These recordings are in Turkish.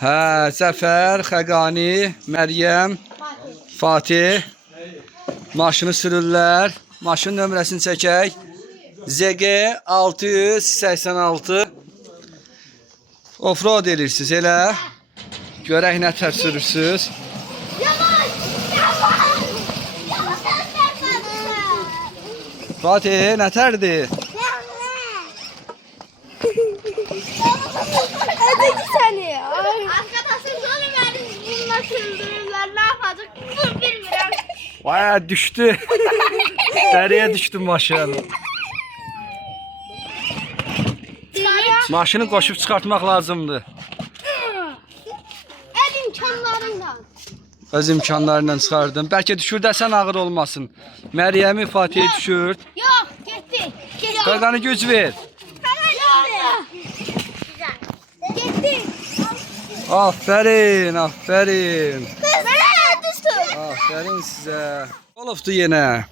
Hə, Zəfər, Xəqani, Məryəm, Fatih maşını sürürlər. Maşın nömrəsini çəkək. ZG 686. Offroad edirsiniz elə. Görək nə tər sürürsünüz. Fatih, nə tərdir? Öteki seni. Arkadaşlar sonra beni bununla sürdürürler. Ne yapacak? Bilmiyorum. Vay, düşdü. Dəriyə düşdü maşın. Maşını qoşub çıxartmaq lazımdır. El imkanlarıyla. Öz imkanlarıyla çıxardım. Bəlkə düşürdəsən ağır olmasın. Məryəmi Fatih'i düşürt. Yok gitti. Xəqani güc ver. Gitti. Aferin, aferin. Nereye düştüm? Aferin sizə. Olubdu yenə.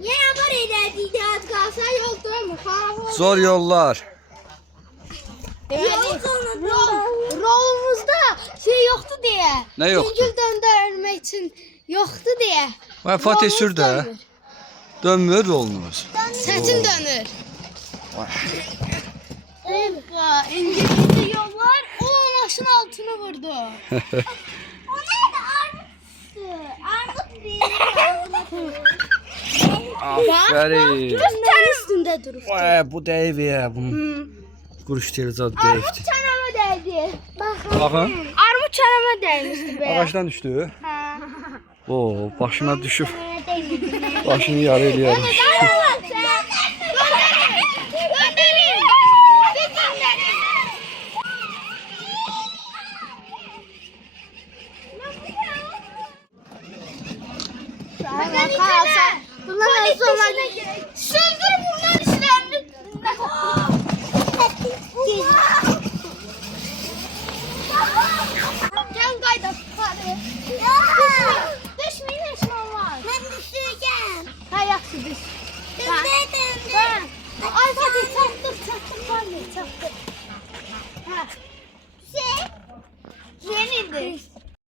Yine var ileride az kalsa yoktu mu? Zor yollar. Rolumuzda şey yoktu diye. Ne yoktu? Zincir döndürmek için yoktu diye. Vay, Fatih Rolumuz sür də. dönür. Dönmür yolunuz. Seçin dönür. Hoppa, ince yol var. O maşın altını vurdu. O nerede? Armut'tu. Armut değil. Aferin. Üstten üstünde durur. Vay, bu deyib ya. Quruş teli zad deyibdi. Armut çanama değdi. Bakın. Baxın. Armut çanama değmişti be. Ağaçdan düşdü. Ha. Oo, başına düşüb. Değmedi. Başını yarı eləyərmiş. Söndür bunların işlerini. Gel kayda. Düşmeyin eşman var. Ben düşeceğim. Ha yaxşı düş. Döndüm. Ay Fatih çaktır. Var mı? Çaktır. Ha. Şey. Yenidir.